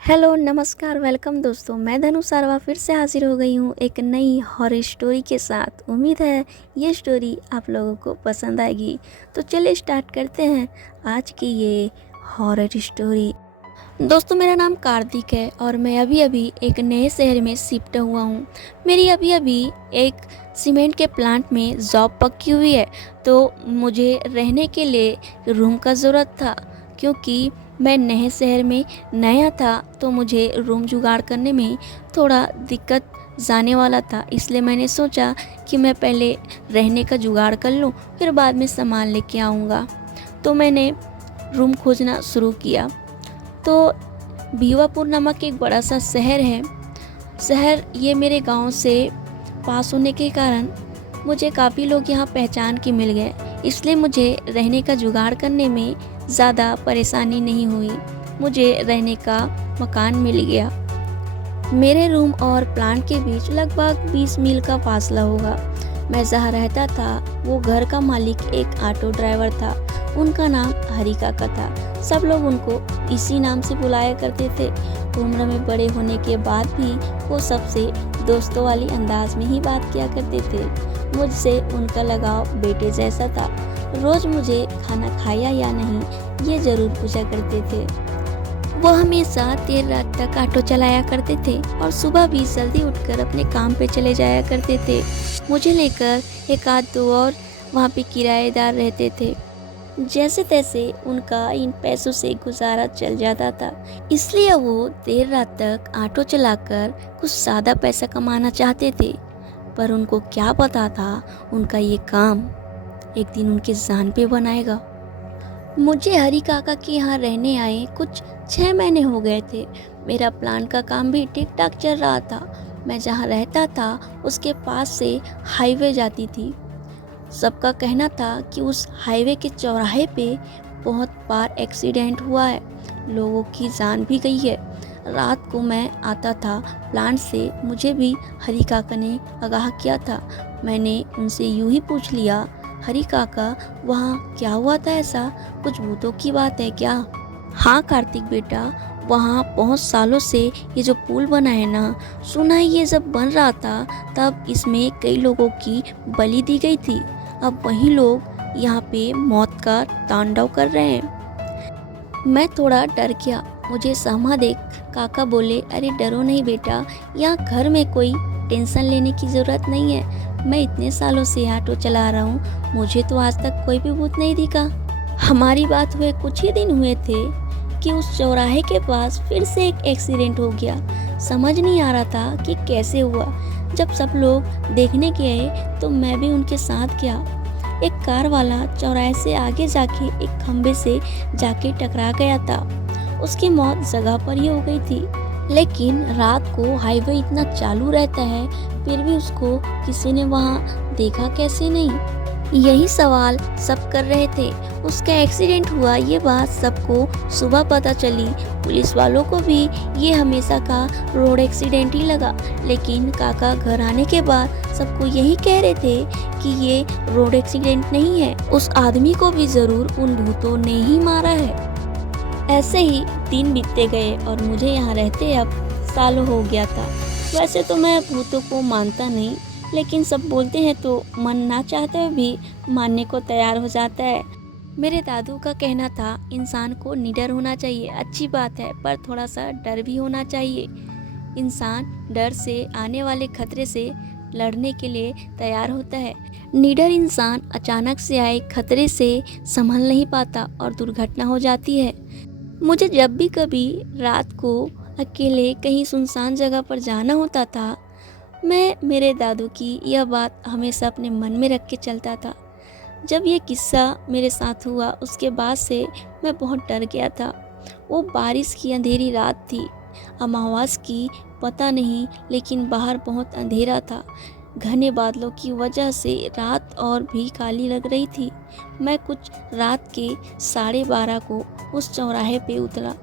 Hello नमस्कार welcome दोस्तों। मैं धनु सारवा फिर से हाजिर हो गई हूँ एक नई हॉरर स्टोरी के साथ। उम्मीद है ये स्टोरी आप लोगों को पसंद आएगी। तो चलिए स्टार्ट करते हैं आज की ये हॉरर स्टोरी। दोस्तों मेरा नाम कार्तिक है और मैं अभी अभी एक नए शहर में शिफ्ट हुआ हूँ। मेरी अभी अभी एक सीमेंट के प्लांट में जॉब पक्की हुई है, तो मुझे रहने के लिए रूम का ज़रूरत था। क्योंकि मैं नए शहर में नया था तो मुझे रूम जुगाड़ करने में थोड़ा दिक्कत जाने वाला था, इसलिए मैंने सोचा कि मैं पहले रहने का जुगाड़ कर लूँ, फिर बाद में सामान लेके आऊँगा। तो मैंने रूम खोजना शुरू किया। तो भीवापुर नामक एक बड़ा सा शहर है। शहर ये मेरे गांव से पास होने के कारण मुझे काफ़ी लोग यहाँ पहचान के मिल गए, इसलिए मुझे रहने का जुगाड़ करने में ज़्यादा परेशानी नहीं हुई। मुझे रहने का मकान मिल गया। मेरे रूम और प्लांट के बीच लगभग 20 मील का फासला होगा। मैं जहाँ रहता था वो घर का मालिक एक ऑटो ड्राइवर था। उनका नाम हरी काका था। सब लोग उनको इसी नाम से बुलाया करते थे। उम्र में बड़े होने के बाद भी वो सबसे दोस्तों वाली अंदाज में ही बात किया करते थे। मुझसे उनका लगाव बेटे जैसा था। रोज़ मुझे खाना खाया या नहीं ये ज़रूर पूछा करते थे। वो हमेशा देर रात तक ऑटो चलाया करते थे और सुबह भी जल्दी उठकर अपने काम पे चले जाया करते थे। मुझे लेकर एक आध दो और वहाँ पे किराएदार रहते थे। जैसे तैसे उनका इन पैसों से गुजारा चल जाता था, इसलिए वो देर रात तक ऑटो चलाकर कुछ ज़्यादा पैसा कमाना चाहते थे। पर उनको क्या पता था उनका ये काम एक दिन उनकी जान पे बनाएगा। मुझे हरी काका के यहाँ रहने आए कुछ 6 महीने हो गए थे। मेरा प्लान का काम भी ठीक ठाक चल रहा था। मैं जहाँ रहता था उसके पास से हाईवे जाती थी। सबका कहना था कि उस हाईवे के चौराहे पे बहुत बार एक्सीडेंट हुआ है, लोगों की जान भी गई है। रात को मैं आता था प्लांट से, मुझे भी हरी काका ने आगाह किया था। मैंने उनसे यूं ही पूछ लिया, हरी काका वहाँ क्या हुआ था? ऐसा कुछ भूतों की बात है क्या? हाँ कार्तिक बेटा, वहाँ बहुत सालों से ये जो पुल बना है ना, सुना है ये जब बन रहा था तब इसमें कई लोगों की बलि दी गई थी। अब वही लोग यहाँ पे मौत का तांडव कर रहे हैं। मैं थोड़ा डर गया। मुझे सहमा देख काका बोले, अरे डरो नहीं बेटा, यहाँ घर में कोई टेंशन लेने की ज़रूरत नहीं है। मैं इतने सालों से ऑटो चला रहा हूँ, मुझे तो आज तक कोई भी भूत नहीं दिखा। हमारी बात हुए कुछ ही दिन हुए थे कि उस चौराहे के पास फिर से एक एक्सीडेंट हो गया। समझ नहीं आ रहा था कि कैसे हुआ। जब सब लोग देखने गए तो मैं भी उनके साथ गया। एक कार वाला चौराहे से आगे जाके एक खंबे से जाके टकरा गया था। उसकी मौत जगह पर ही हो गई थी। लेकिन रात को हाईवे इतना चालू रहता है, फिर भी उसको किसी ने वहाँ देखा कैसे नहीं? यही सवाल सब कर रहे थे। उसका एक्सीडेंट हुआ ये बात सबको सुबह पता चली। पुलिस वालों को भी ये हमेशा का रोड एक्सीडेंट ही लगा। लेकिन काका घर आने के बाद सबको यही कह रहे थे कि ये रोड एक्सीडेंट नहीं है, उस आदमी को भी ज़रूर उन भूतों ने ही मारा है। ऐसे ही दिन बीतते गए और मुझे यहाँ रहते अब सालों हो गया था। वैसे तो मैं भूतों को मानता नहीं, लेकिन सब बोलते हैं तो मन ना चाहते हुए भी मानने को तैयार हो जाता है। मेरे दादू का कहना था इंसान को निडर होना चाहिए, अच्छी बात है, पर थोड़ा सा डर भी होना चाहिए। इंसान डर से आने वाले खतरे से लड़ने के लिए तैयार होता है। निडर इंसान अचानक से आए खतरे से संभल नहीं पाता और दुर्घटना हो जाती है। मुझे जब भी कभी रात को अकेले कहीं सुनसान जगह पर जाना होता था, मैं मेरे दादू की यह बात हमेशा अपने मन में रख के चलता था। जब ये किस्सा मेरे साथ हुआ उसके बाद से मैं बहुत डर गया था। वो बारिश की अंधेरी रात थी, अमावस की पता नहीं, लेकिन बाहर बहुत अंधेरा था। घने बादलों की वजह से रात और भी काली लग रही थी। मैं कुछ रात के 12:30 को उस चौराहे पे उतरा।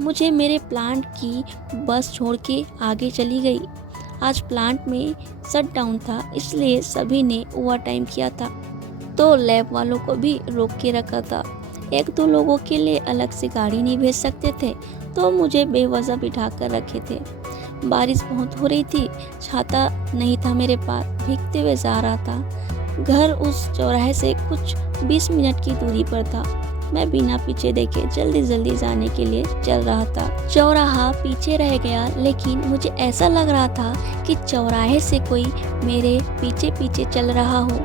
मुझे मेरे प्लांट की बस छोड़ के आगे चली गई। आज प्लांट में शट डाउन था, इसलिए सभी ने ओवर टाइम किया था, तो लैब वालों को भी रोक के रखा था। एक दो लोगों के लिए अलग से गाड़ी नहीं भेज सकते थे, तो मुझे बेवजह बिठा कर रखे थे। बारिश बहुत हो रही थी, छाता नहीं था मेरे पास, भीगते हुए जा रहा था। घर उस चौराहे से कुछ 20 मिनट की दूरी पर था। मैं बिना पीछे देखे जल्दी जल्दी जाने के लिए चल रहा था। चौराहा पीछे रह गया, लेकिन मुझे ऐसा लग रहा था कि चौराहे से कोई मेरे पीछे पीछे चल रहा हो।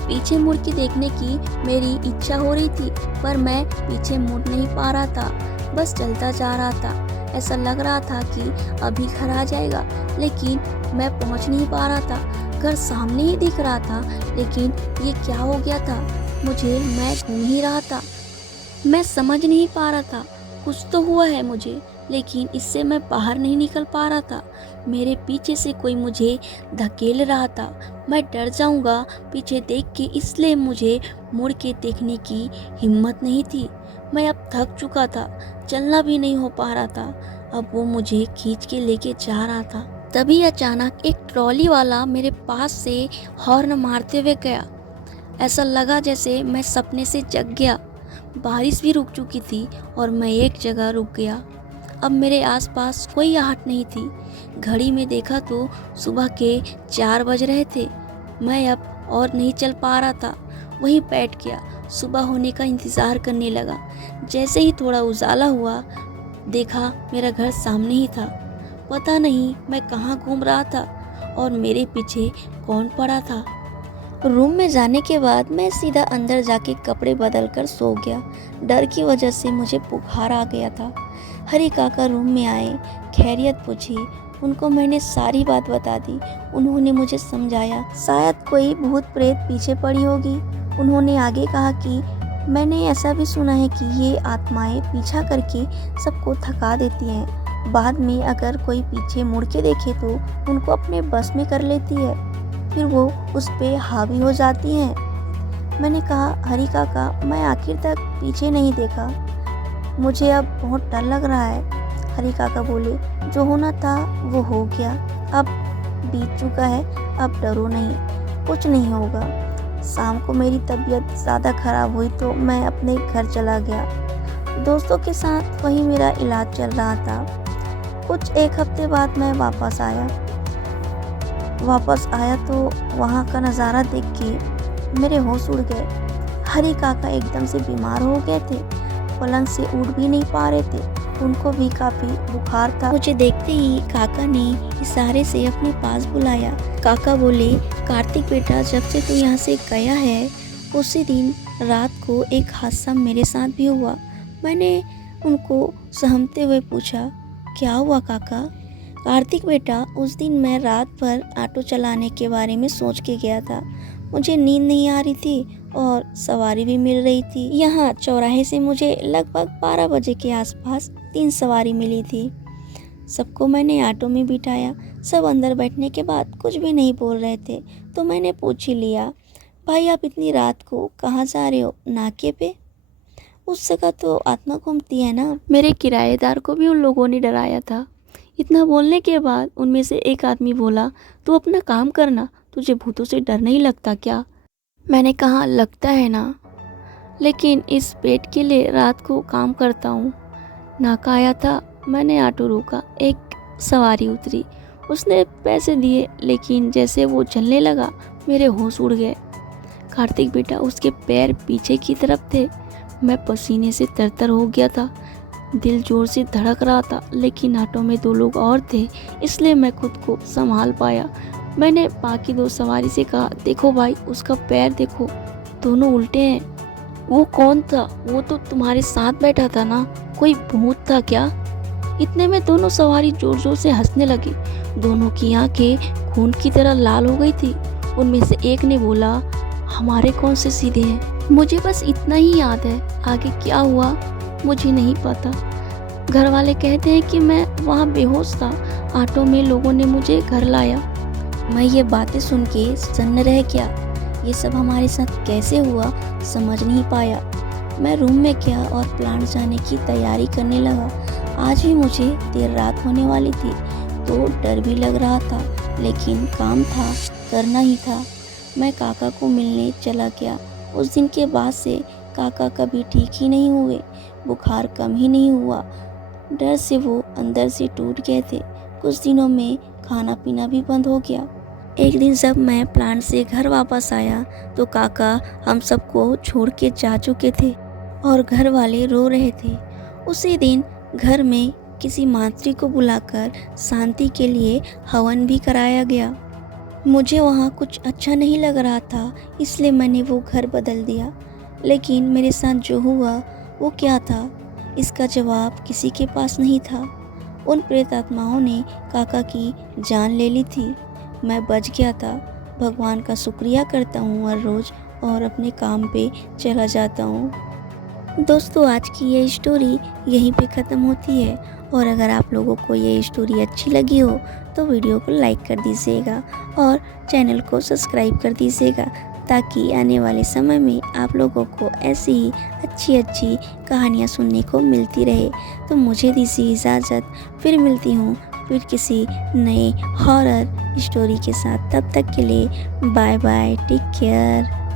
पीछे मुड़ के देखने की मेरी इच्छा हो रही थी, पर मैं पीछे मुड़ नहीं पा रहा था, बस चलता जा रहा था। ऐसा लग रहा था कि अभी घर आ जाएगा, लेकिन मैं पहुंच नहीं पा रहा था। घर सामने ही दिख रहा था, लेकिन ये क्या हो गया था मुझे, मैं घूम ही रहा था। मैं समझ नहीं पा रहा था, कुछ तो हुआ है मुझे, लेकिन इससे मैं बाहर नहीं निकल पा रहा था। मेरे पीछे से कोई मुझे धकेल रहा था। मैं डर जाऊंगा पीछे देख के, इसलिए मुझे मुड़ के देखने की हिम्मत नहीं थी। मैं अब थक चुका था, चलना भी नहीं हो पा रहा था। अब वो मुझे खींच के लेके जा रहा था। तभी अचानक एक ट्रॉली वाला मेरे पास से हॉर्न मारते हुए गया। ऐसा लगा जैसे मैं सपने से जग गया। बारिश भी रुक चुकी थी और मैं एक जगह रुक गया। अब मेरे आसपास कोई आहट नहीं थी। घड़ी में देखा तो सुबह के 4 बज रहे थे। मैं अब और नहीं चल पा रहा था, वहीं बैठ गया। सुबह होने का इंतज़ार करने लगा। जैसे ही थोड़ा उजाला हुआ, देखा मेरा घर सामने ही था। पता नहीं मैं कहाँ घूम रहा था और मेरे पीछे कौन पड़ा था। रूम में जाने के बाद मैं सीधा अंदर जाके कपड़े बदल कर सो गया। डर की वजह से मुझे बुखार आ गया था। हरी काका रूम में आए, खैरियत पूछी। उनको मैंने सारी बात बता दी। उन्होंने मुझे समझाया शायद कोई भूत प्रेत पीछे पड़ी होगी। उन्होंने आगे कहा कि मैंने ऐसा भी सुना है कि ये आत्माएं पीछा करके सबको थका देती हैं। बाद में अगर कोई पीछे मुड़ के देखे तो उनको अपने बस में कर लेती है, फिर वो उस पे हावी हो जाती हैं। मैंने कहा हरी काका, मैं आखिर तक पीछे नहीं देखा, मुझे अब बहुत डर लग रहा है। हरी काका बोले, जो होना था वो हो गया, अब बीत चुका है, अब डरो नहीं, कुछ नहीं होगा। शाम को मेरी तबीयत ज़्यादा ख़राब हुई तो मैं अपने घर चला गया। दोस्तों के साथ वहीं मेरा इलाज चल रहा था। कुछ 1 हफ्ते बाद मैं वापस आया तो वहाँ का नज़ारा देख के मेरे होश उड़ गए। हरी काका एकदम से बीमार हो गए थे, पलंग से उठ भी नहीं पा रहे थे। उनको भी काफ़ी बुखार था। मुझे देखते ही काका ने इशारे से अपने पास बुलाया। काका बोले, कार्तिक बेटा, जब से तू यहाँ से गया है उसी दिन रात को एक हादसा मेरे साथ भी हुआ। मैंने उनको सहमते हुए पूछा, क्या हुआ काका? कार्तिक बेटा, उस दिन मैं रात भर ऑटो चलाने के बारे में सोच के गया था। मुझे नींद नहीं आ रही थी और सवारी भी मिल रही थी। यहाँ चौराहे से मुझे लगभग 12 बजे के आसपास 3 सवारी मिली थी। सबको मैंने ऑटो में बिठाया। सब अंदर बैठने के बाद कुछ भी नहीं बोल रहे थे, तो मैंने पूछ ही लिया, भाई आप इतनी रात को कहाँ जा रहे हो? नाके पे? उस जगह तो आत्मा घूमती है ना। मेरे किराएदार को भी उन लोगों ने डराया था। इतना बोलने के बाद उनमें से एक आदमी बोला, तू अपना काम करना, तुझे भूतों से डर नहीं लगता क्या? मैंने कहा, लगता है ना, लेकिन इस पेट के लिए रात को काम करता हूँ। नाका आया था, मैंने ऑटो रोका, एक सवारी उतरी, उसने पैसे दिए, लेकिन जैसे वो चलने लगा मेरे होश उड़ गए। कार्तिक बेटा, उसके पैर पीछे की तरफ थे। मैं पसीने से तरतर हो गया था, दिल जोर से धड़क रहा था, लेकिन ऑटो में 2 लोग और थे, इसलिए मैं खुद को संभाल पाया। मैंने बाकी 2 सवारी से कहा, देखो भाई, उसका पैर देखो, दोनों उल्टे हैं। वो कौन था? वो तो तुम्हारे साथ बैठा था ना, कोई भूत था क्या? इतने में दोनों सवारी जोर जोर से हंसने लगी। दोनों की आंखें खून की तरह लाल हो गई थी। उनमें से एक ने बोला, हमारे कौन से सीधे हैं? मुझे बस इतना ही याद है, आगे क्या हुआ मुझे नहीं पता। घर वाले कहते हैं कि मैं वहाँ बेहोश था, ऑटो में लोगों ने मुझे घर लाया। मैं ये बातें सुन के सन्न रह गया। ये सब हमारे साथ कैसे हुआ समझ नहीं पाया। मैं रूम में गया और प्लांट जाने की तैयारी करने लगा। आज भी मुझे देर रात होने वाली थी, तो डर भी लग रहा था, लेकिन काम था, करना ही था। मैं काका को मिलने चला गया। उस दिन के बाद से काका कभी ठीक ही नहीं हुए, बुखार कम ही नहीं हुआ। डर से वो अंदर से टूट गए थे। कुछ दिनों में खाना पीना भी बंद हो गया। एक दिन जब मैं प्लांट से घर वापस आया तो काका हम सबको छोड़ के जा चुके थे और घर वाले रो रहे थे। उसी दिन घर में किसी मांत्रिक को बुलाकर शांति के लिए हवन भी कराया गया। मुझे वहाँ कुछ अच्छा नहीं लग रहा था, इसलिए मैंने वो घर बदल दिया। लेकिन मेरे साथ जो हुआ वो क्या था, इसका जवाब किसी के पास नहीं था। उन प्रेत आत्माओं ने काका की जान ले ली थी। मैं बच गया था। भगवान का शुक्रिया करता हूँ हर रोज़ और अपने काम पे चला जाता हूँ। दोस्तों, आज की ये स्टोरी यहीं पे ख़त्म होती है और अगर आप लोगों को ये स्टोरी अच्छी लगी हो तो वीडियो को लाइक कर दीजिएगा और चैनल को सब्सक्राइब कर दीजिएगा ताकि आने वाले समय में आप लोगों को ऐसी ही अच्छी अच्छी कहानियाँ सुनने को मिलती रहे। तो मुझे दीजिए इजाज़त, फिर मिलती हूँ फिर किसी नए हॉरर स्टोरी के साथ। तब तक के लिए बाय बाय, टेक केयर।